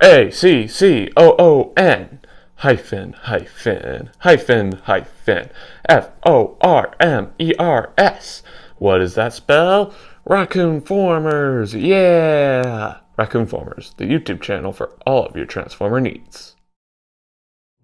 Raccoon hyphen hyphen hyphen hyphen Formers. What does that spell? Raccoon-Formers, yeah! Raccoon-Formers, the YouTube channel for all of your Transformer needs.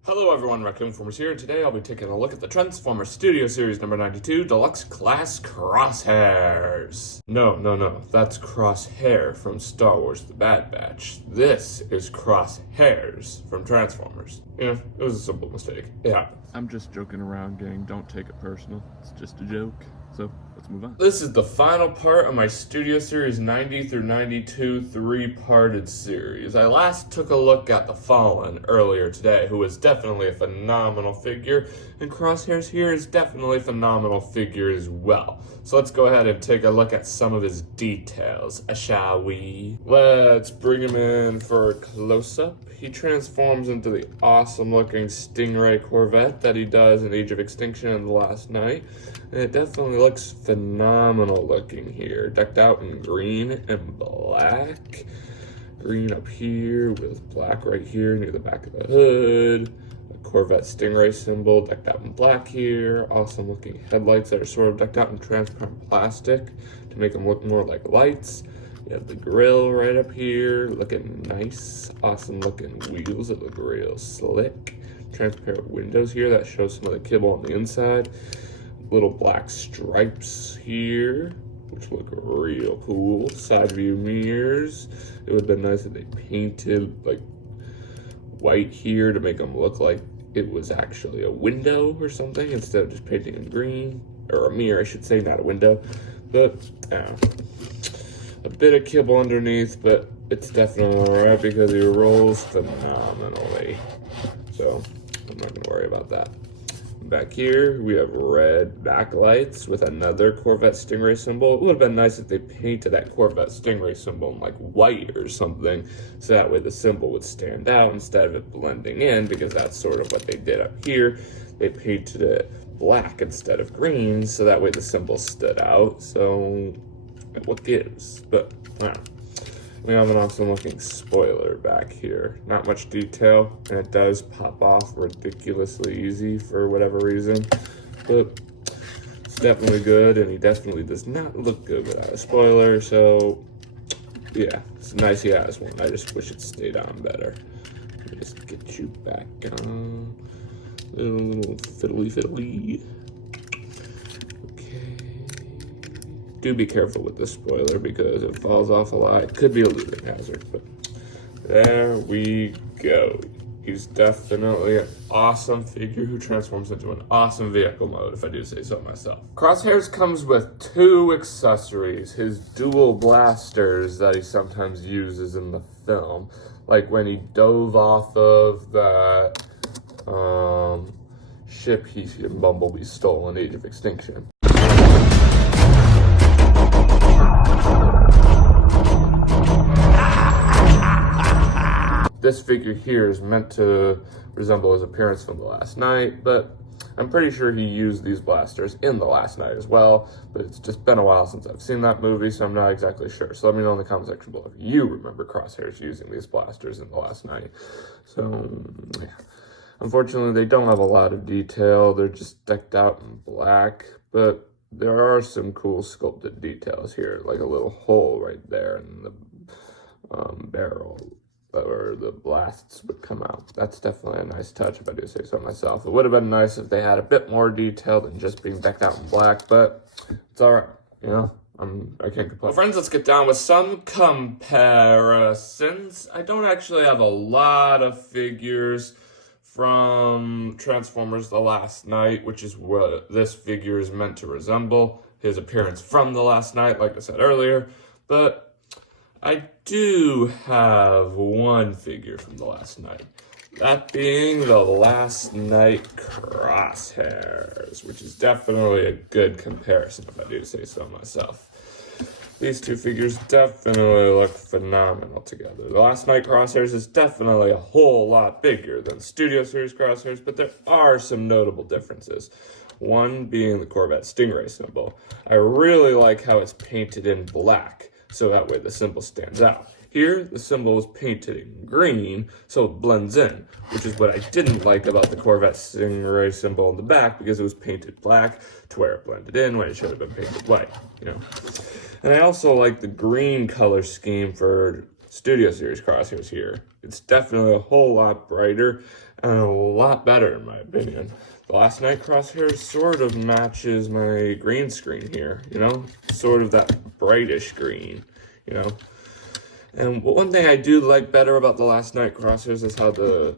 Hello everyone, Raccoon-Formers here, and today I'll be taking a look at the Transformers Studio Series number 92 Deluxe Class Crosshairs. No, that's Crosshair from Star Wars The Bad Batch. This is Crosshairs from Transformers. Yeah, it was a simple mistake. It happened. I'm just joking around, gang. Don't take it personal. It's just a joke. So, let's move on. This is the final part of my Studio Series 90 through 92 three-parted series. I last took a look at the Fallen earlier today, who is definitely a phenomenal figure, and Crosshairs here is definitely a phenomenal figure as well. So let's go ahead and take a look at some of his details, shall we? Let's bring him in for a close-up. He transforms into the awesome-looking Stingray Corvette that he does in Age of Extinction in the last night. And it definitely looks phenomenal looking here. Decked out in green and black. Green up here with black right here near the back of the hood. A Corvette Stingray symbol decked out in black here. Awesome looking headlights that are sort of decked out in transparent plastic to make them look more like lights. You have the grill right up here, looking nice. Awesome looking wheels that look real slick. Transparent windows here that show some of the kibble on the inside. Little black stripes here, which look real cool. Side view mirrors. It would have been nice if they painted like white here to make them look like it was actually a window or something instead of just painting in green. Or a mirror, I should say, not a window. But, a bit of kibble underneath, but it's definitely alright because he rolls phenomenally. So, I'm not going to worry about that. Back here, we have red backlights with another Corvette Stingray symbol. It would have been nice if they painted that Corvette Stingray symbol in like white or something, so that way the symbol would stand out instead of it blending in, because that's sort of what they did up here. They painted it black instead of green, so that way the symbol stood out. So, what gives? But, I don't know. We have an awesome looking spoiler back here. Not much detail, and it does pop off ridiculously easy for whatever reason. But it's definitely good, and he definitely does not look good without a spoiler. So, yeah, it's nice he has one. I just wish it stayed on better. Let me just get you back on. Little fiddly. Do be careful with the spoiler because it falls off a lot. It could be a losing hazard, but there we go. He's definitely an awesome figure who transforms into an awesome vehicle mode, if I do say so myself. Crosshairs comes with two accessories. His dual blasters that he sometimes uses in the film. Like when he dove off of that ship he and Bumblebee stole in Age of Extinction. This figure here is meant to resemble his appearance from the last night, but I'm pretty sure he used these blasters in the last night as well, but it's just been a while since I've seen that movie, so I'm not exactly sure. So let me know in the comment section below if you remember Crosshairs using these blasters in the last night. So, yeah. Unfortunately, they don't have a lot of detail. They're just decked out in black, but there are some cool sculpted details here, like a little hole right there in the barrel, or the blasts would come out. That's definitely a nice touch, if I do say so myself. It would have been nice if they had a bit more detail than just being decked out in black, but it's alright, you know? I can't complain. Well, friends, let's get down with some comparisons. I don't actually have a lot of figures from Transformers The Last Night, which is what this figure is meant to resemble. His appearance from the last night, like I said earlier, but I do have one figure from the last night. That being the Last Night Crosshairs, which is definitely a good comparison, if I do say so myself. These two figures definitely look phenomenal together. The Last Night Crosshairs is definitely a whole lot bigger than Studio Series Chrosshairs, but there are some notable differences. One being the Corvette Stingray symbol. I really like how it's painted in black, so that way the symbol stands out. Here, the symbol is painted in green, so it blends in, which is what I didn't like about the Corvette Stingray symbol in the back, because it was painted black to where it blended in when it should have been painted white, you know. And I also like the green color scheme for Studio Series Crosshairs here. It's definitely a whole lot brighter and a lot better in my opinion. The Last Night Crosshair sort of matches my green screen here, you know? Sort of that brightish green, you know? And one thing I do like better about the Last Night Crosshairs is how the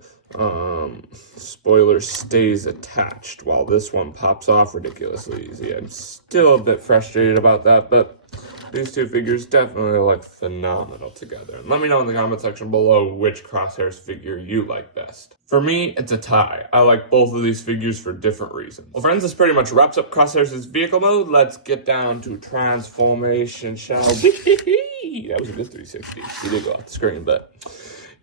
spoiler stays attached while this one pops off ridiculously easy. I'm still a bit frustrated about that, but these two figures definitely look phenomenal together. And let me know in the comment section below which Crosshairs figure you like best. For me, it's a tie. I like both of these figures for different reasons. Well friends, this pretty much wraps up Crosshairs' vehicle mode. Let's get down to transformation, shall we? That was a good 360. You did go off the screen, but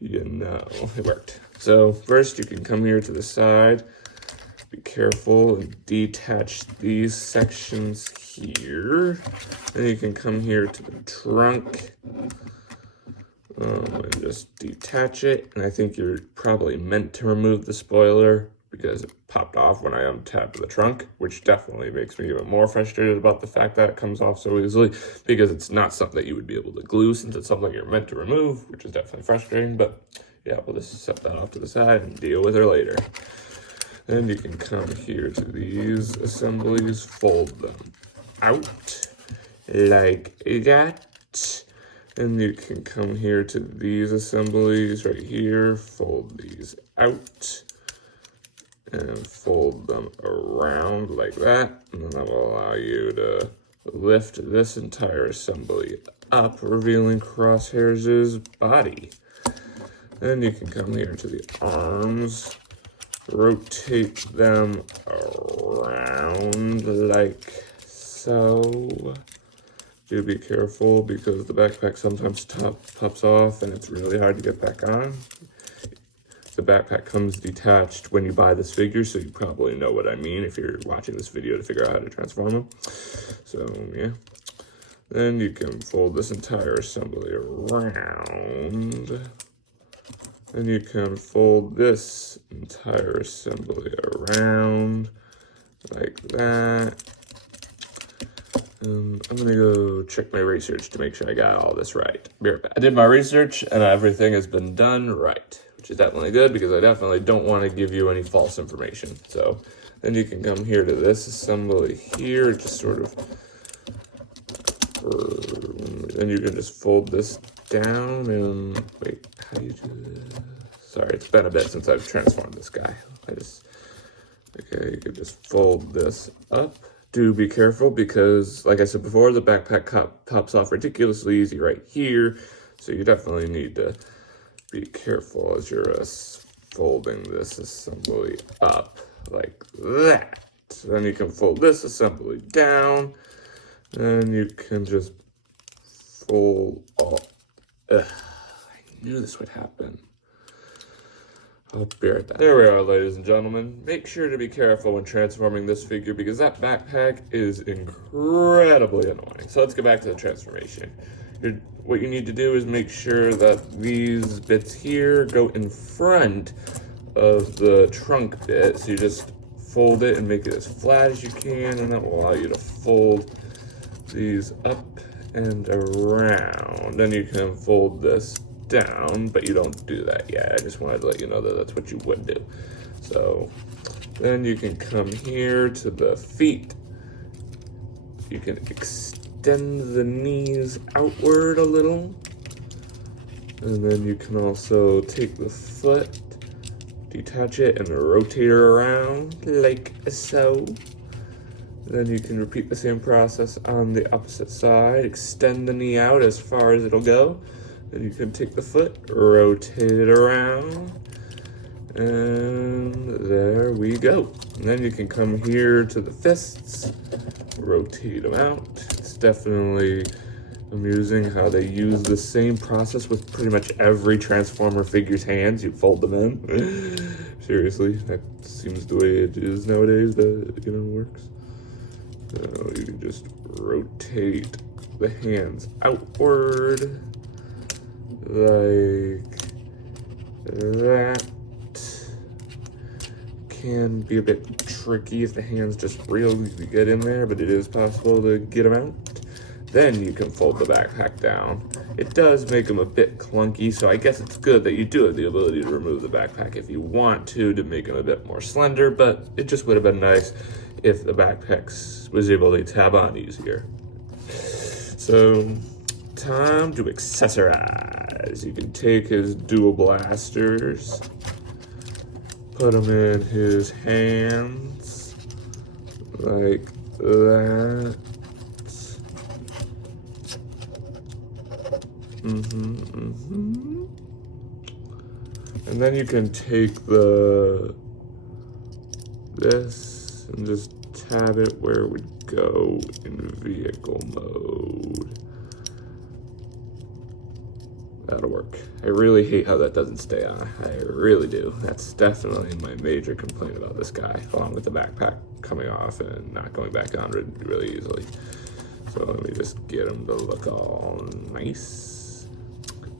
you know, it worked. So first you can come here to the side. Be careful and detach these sections here. Then you can come here to the trunk and just detach it. And I think you're probably meant to remove the spoiler because it popped off when I untapped the trunk, which definitely makes me even more frustrated about the fact that it comes off so easily, because it's not something that you would be able to glue since it's something you're meant to remove, which is definitely frustrating. But yeah, we'll just set that off to the side and deal with her later. Then you can come here to these assemblies, fold them out like that. And you can come here to these assemblies right here, fold these out and fold them around like that. And then that will allow you to lift this entire assembly up, revealing Crosshairs' body. Then you can come here to the arms, rotate them around like so. Do be careful because the backpack sometimes pops off and it's really hard to get back on. The backpack comes detached when you buy this figure, so you probably know what I mean if you're watching this video to figure out how to transform them. So yeah. Then you can fold this entire assembly around. Then you can fold this entire assembly around like that. I'm gonna go check my research to make sure I got all this right. Be right back. I did my research and everything has been done right, which is definitely good because I definitely don't want to give you any false information. So then you can come here to this assembly here, just sort of, then you can just fold this down and wait, how do you do this? Sorry, it's been a bit since I've transformed this guy. Okay, you can just fold this up. Do be careful because, like I said before, the backpack pops off ridiculously easy right here. So you definitely need to be careful as you're folding this assembly up like that. Then you can fold this assembly down. And you can just fold all. I knew this would happen. I'll be right back. There we are, ladies and gentlemen. Make sure to be careful when transforming this figure because that backpack is incredibly annoying. So let's get back to the transformation. What you need to do is make sure that these bits here go in front of the trunk bit. So you just fold it and make it as flat as you can, and that will allow you to fold these up and around. Then you can fold this down, but you don't do that yet. I just wanted to let you know that that's what you would do. So then you can come here to the feet. You can extend the knees outward a little. And then you can also take the foot, detach it, and rotate it around like so. Then you can repeat the same process on the opposite side. Extend the knee out as far as it'll go. Then you can take the foot, rotate it around, and there we go. And then you can come here to the fists, rotate them out. It's definitely amusing how they use the same process with pretty much every Transformer figure's hands. You fold them in. Seriously, that seems the way it is nowadays, but you know, it works. So you can just rotate the hands outward. like that. Can be a bit tricky if the hands just really get in there, but it is possible to get them out. Then you can fold the backpack down. It does make them a bit clunky, so I guess it's good that you do have the ability to remove the backpack if you want to make them a bit more slender, but it just would have been nice if the backpack was able to tab on easier. So, time to accessorize. You can take his dual blasters, put them in his hands, like that. And then you can take this and just tab it where it would go in vehicle mode. That'll work. I really hate how that doesn't stay on. I really do. That's definitely my major complaint about this guy, along with the backpack coming off and not going back on really easily. So let me just get him to look all nice.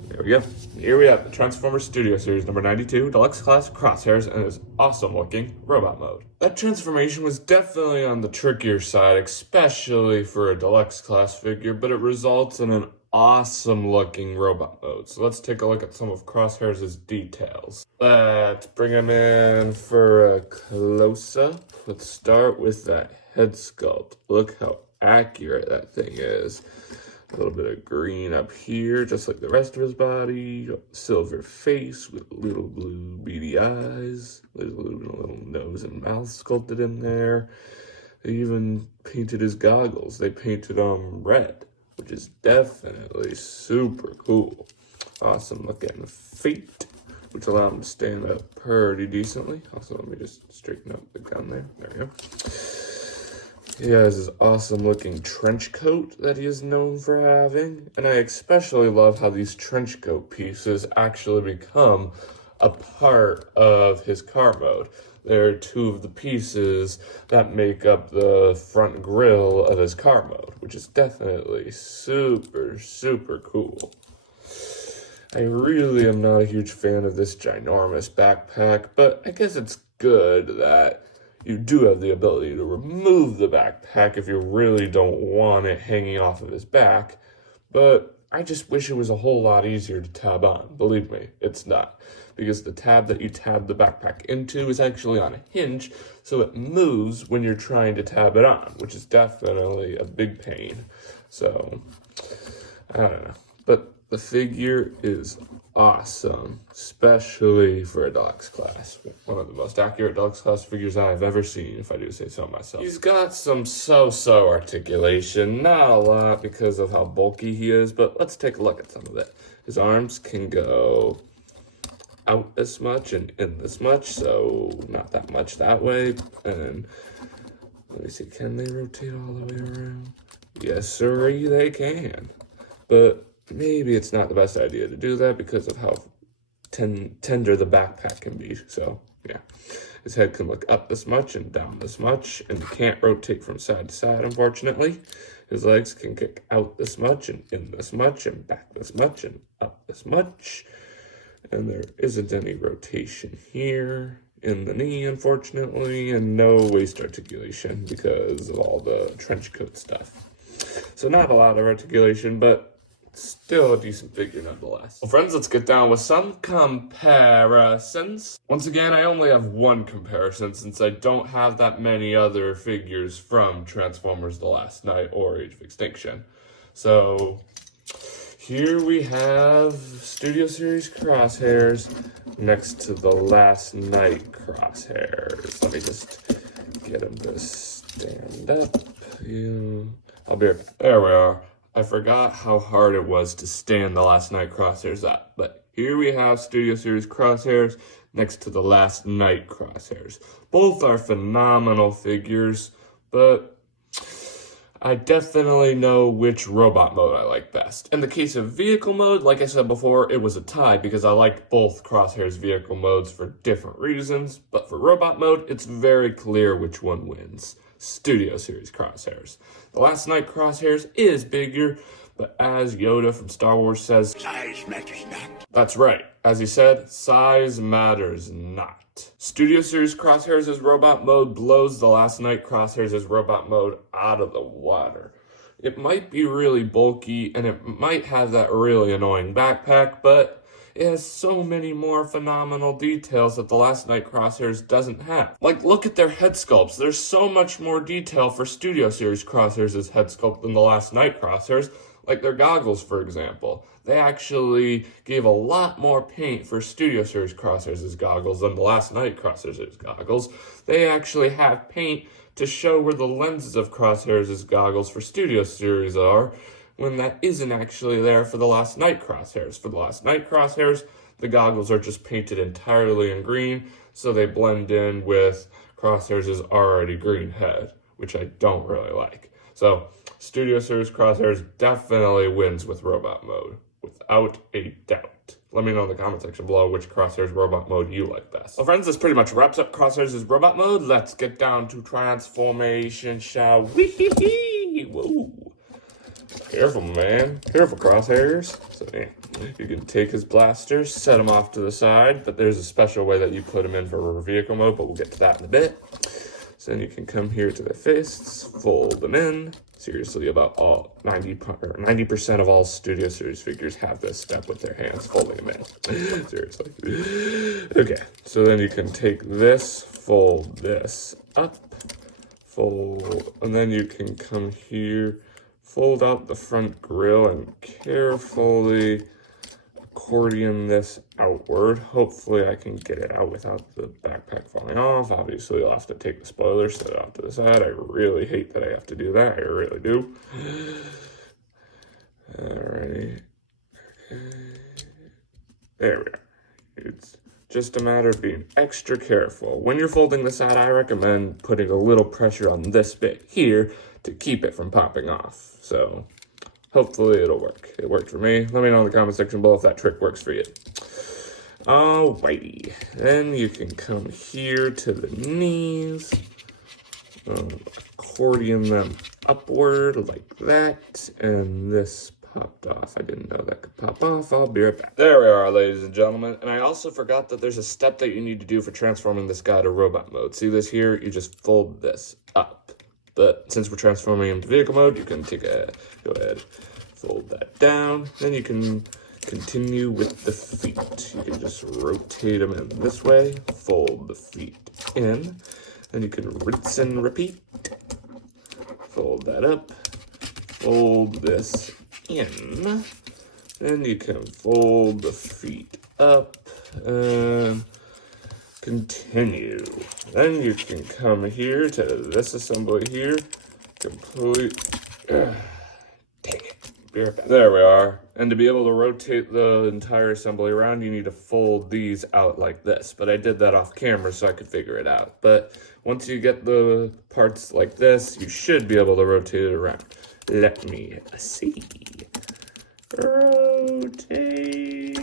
There we go. Here we have the Transformers Studio Series number 92, Deluxe Class Crosshairs, and his awesome looking robot mode. That transformation was definitely on the trickier side, especially for a Deluxe Class figure, but it results in an awesome looking robot mode. So let's take a look at some of Crosshairs' details. Let's bring him in for a close-up. Let's start with that head sculpt. Look how accurate that thing is. A little bit of green up here, just like the rest of his body. Silver face with little blue beady eyes. There's a little nose and mouth sculpted in there. They even painted his goggles. They painted them red, which is definitely super cool. Awesome looking feet, which allow him to stand up pretty decently. Also, let me just straighten up the gun there. There we go. He has his awesome looking trench coat that he is known for having, and I especially love how these trench coat pieces actually become a part of his car mode. They're two of the pieces that make up the front grille of his car mode, which is definitely super, super cool. I really am not a huge fan of this ginormous backpack, but I guess it's good that you do have the ability to remove the backpack if you really don't want it hanging off of his back, but I just wish it was a whole lot easier to tab on. Believe me, it's not, because the tab that you tab the backpack into is actually on a hinge, so it moves when you're trying to tab it on, which is definitely a big pain. So, I don't know, but the figure is awesome, especially for a Deluxe Class. One of the most accurate Deluxe Class figures I've ever seen, if I do say so myself. He's got some so-so articulation, not a lot because of how bulky he is, but let's take a look at some of it. His arms can go out this much and in this much, so not that much that way. And let me see, can they rotate all the way around? Yes, sirree, they can. But maybe it's not the best idea to do that because of how tender the backpack can be. So, yeah. His head can look up this much and down this much, and he can't rotate from side to side, unfortunately. His legs can kick out this much and in this much and back this much and up this much. And there isn't any rotation here in the knee, unfortunately, and no waist articulation because of all the trench coat stuff. So not a lot of articulation, but still a decent figure nonetheless. Well, friends, let's get down with some comparisons. Once again, I only have one comparison since I don't have that many other figures from Transformers The Last Knight or Age of Extinction. So here we have Studio Series Chrosshairs next to the Last Knight Crosshairs. Let me just get them to stand up. I'll be right back. There we are. I forgot how hard it was to stand the Last Knight Crosshairs up, but here we have Studio Series Chrosshairs next to the Last Knight Crosshairs. Both are phenomenal figures, but I definitely know which robot mode I like best. In the case of vehicle mode, like I said before, it was a tie because I liked both Crosshairs vehicle modes for different reasons, but for robot mode, it's very clear which one wins. Studio Series Chrosshairs. The Last Knight Crosshairs is bigger, But as Yoda from Star Wars says, Size matters not. that's right. As he said, size matters not. Studio Series Chrosshairs' robot mode blows the Last Night Chrosshairs' robot mode out of the water. It might be really bulky, and it might have that really annoying backpack, but it has so many more phenomenal details that the Last Night Crosshairs doesn't have. Like, look at their head sculpts. There's so much more detail for Studio Series Crosshairs' head sculpt than the Last Night Crosshairs. Like their goggles, for example. They actually gave a lot more paint for Studio Series Crosshairs' goggles than the Last Night Crosshairs' goggles. They actually have paint to show where the lenses of Crosshairs' goggles for Studio Series are, when that isn't actually there for the Last Night Crosshairs. For the Last Night Crosshairs, the goggles are just painted entirely in green, so they blend in with Crosshairs' already green head, which I don't really like. So, Studio Series Chrosshairs definitely wins with robot mode, without a doubt. Let me know in the comment section below which Crosshairs robot mode you like best. Well, friends, this pretty much wraps up Crosshairs' robot mode. Let's get down to transformation, shall we? Whoa. Careful, man. Careful, Crosshairs. So, yeah, you can take his blasters, set him off to the side, but there's a special way that you put him in for vehicle mode, but we'll get to that in a bit. So then you can come here to the fists, fold them in. Seriously, about 90% of all Studio Series figures have this step with their hands folding them in. Seriously. Okay, so then you can take this, fold this up, fold, and then you can come here, fold out the front grille and carefully accordion this outward. Hopefully I can get it out without the backpack falling off. Obviously I'll have to take the spoiler, set it off to the side. I really hate that I have to do that. I really do. Alrighty. There we are. It's just a matter of being extra careful. When you're folding this out, I recommend putting a little pressure on this bit here to keep it from popping off. So hopefully it'll work. It worked for me. Let me know in the comment section below if that trick works for you. Alrighty. Then you can come here to the knees. Accordion them upward like that. And this popped off. I didn't know that could pop off. I'll be right back. There we are, ladies and gentlemen. And I also forgot that there's a step that you need to do for transforming this guy to robot mode. See this here? You just fold this up. But since we're transforming into vehicle mode, you can go ahead, fold that down. Then you can continue with the feet. You can just rotate them in this way, fold the feet in. Then you can rinse and repeat. Fold that up, fold this in. Then you can fold the feet up and continue. Then you can come here to this assembly here. Dang it. There we are. And to be able to rotate the entire assembly around, you need to fold these out like this. But I did that off camera so I could figure it out. But once you get the parts like this, you should be able to rotate it around. Let me see. Rotation.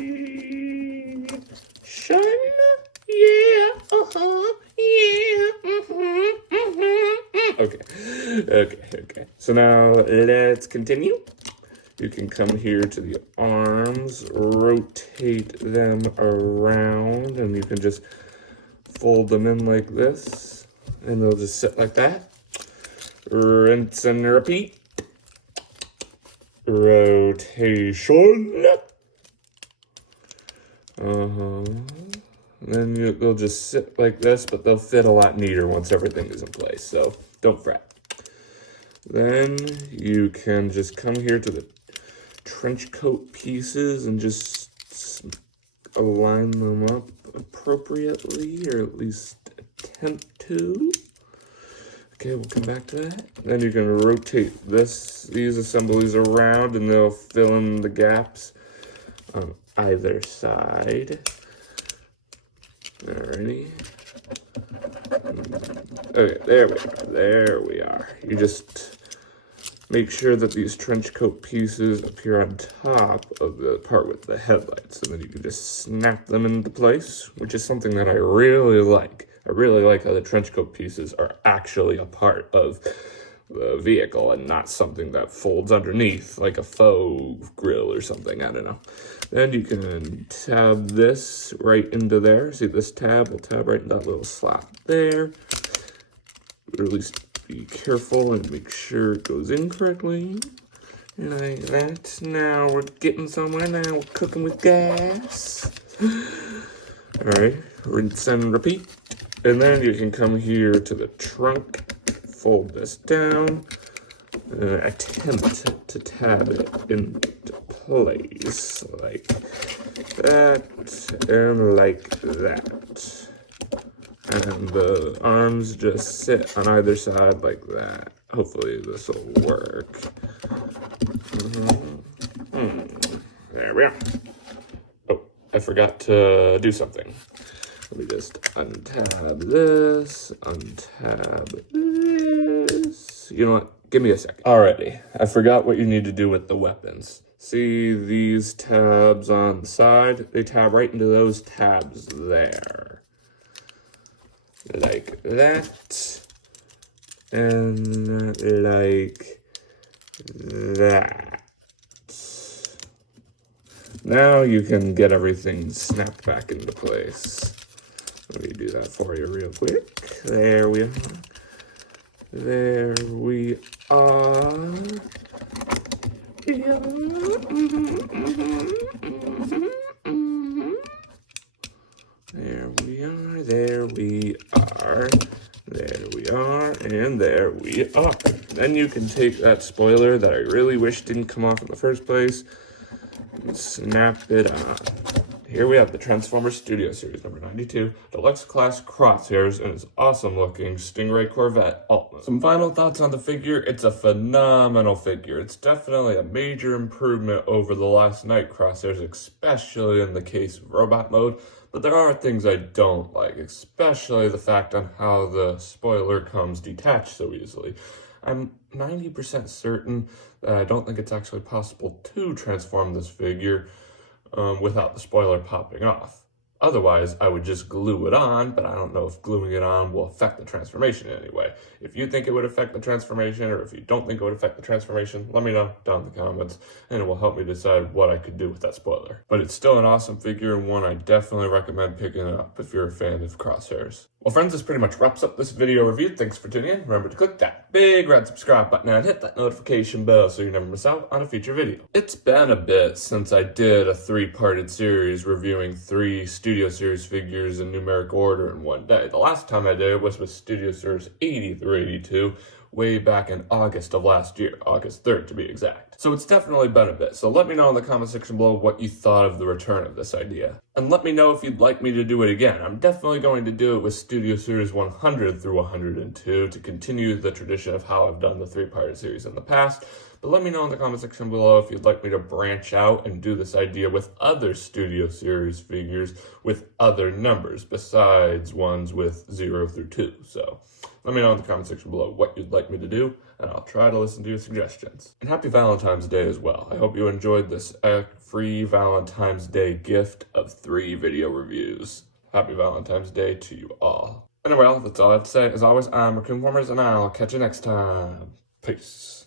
Yeah, yeah, Okay. So now let's continue. You can come here to the arms, rotate them around, and you can just fold them in like this, and they'll just sit like that. Rinse and repeat. Rotation. Then they'll just sit like this, but they'll fit a lot neater once everything is in place, so don't fret. Then you can just come here to the trench coat pieces and just align them up appropriately, or at least attempt to. Okay, we'll come back to that. Then you can rotate these assemblies around, and they'll fill in the gaps on either side. Alrighty. Okay, there we are. You just make sure that these trench coat pieces appear on top of the part with the headlights, and then you can just snap them into place, which is something that I really like. I really like how the trench coat pieces are actually a part of the vehicle and not something that folds underneath like a faux grill or something. I don't know. Then you can tab this right into there. See this tab? We'll tab right in that little slot there. Or at least be careful and make sure it goes in correctly. Like that. Now we're getting somewhere. Now we're cooking with gas. Alright, rinse and repeat. And then you can come here to the trunk, fold this down, attempt to tab it into place like that and like that. And the arms just sit on either side like that. Hopefully this will work. There we are. Oh, I forgot to do something. Let me just untab this, untab this. You know what? Give me a second. Alrighty, I forgot what you need to do with the weapons. See these tabs on the side? They tab right into those tabs there. Like that. And like that. Now you can get everything snapped back into place. Let me do that for you real quick. There we are. There we are. There we are, there we are, there we are, and there we are. Then you can take that spoiler that I really wish didn't come off in the first place and snap it on. Here we have the Transformers Studio Series number 92 Deluxe Class Crosshairs and its awesome looking Stingray Corvette Ultimate. Some final thoughts on the figure. It's a phenomenal figure. It's definitely a major improvement over the last Night Crosshairs, especially in the case of robot mode. But there are things I don't like, especially the fact on how the spoiler comes detached so easily. I'm 90% certain that I don't think it's actually possible to transform this figure without the spoiler popping off. Otherwise, I would just glue it on, but I don't know if gluing it on will affect the transformation in any way. If you think it would affect the transformation, or if you don't think it would affect the transformation, let me know down in the comments, and it will help me decide what I could do with that spoiler. But it's still an awesome figure, and one I definitely recommend picking up if you're a fan of Crosshairs. Well, friends, this pretty much wraps up this video review. Thanks for tuning in. Remember to click that big red subscribe button and hit that notification bell so you never miss out on a future video. It's been a bit since I did a 3-parted series reviewing 3 Studio Series figures in numeric order in one day. The last time I did it was with Studio Series 80 through 82, way back in August of last year, August 3rd to be exact. So it's definitely been a bit, so let me know in the comment section below what you thought of the return of this idea. And let me know if you'd like me to do it again. I'm definitely going to do it with Studio Series 100 through 102 to continue the tradition of how I've done the 3-parted series in the past. But let me know in the comment section below if you'd like me to branch out and do this idea with other Studio Series figures with other numbers besides ones with 0 through 2. So let me know in the comment section below what you'd like me to do, and I'll try to listen to your suggestions. And happy Valentine's Day as well. I hope you enjoyed this free Valentine's Day gift of 3 video reviews. Happy Valentine's Day to you all. Anyway, that's all I have to say. As always, I'm Raccoon-Formers, and I'll catch you next time. Peace.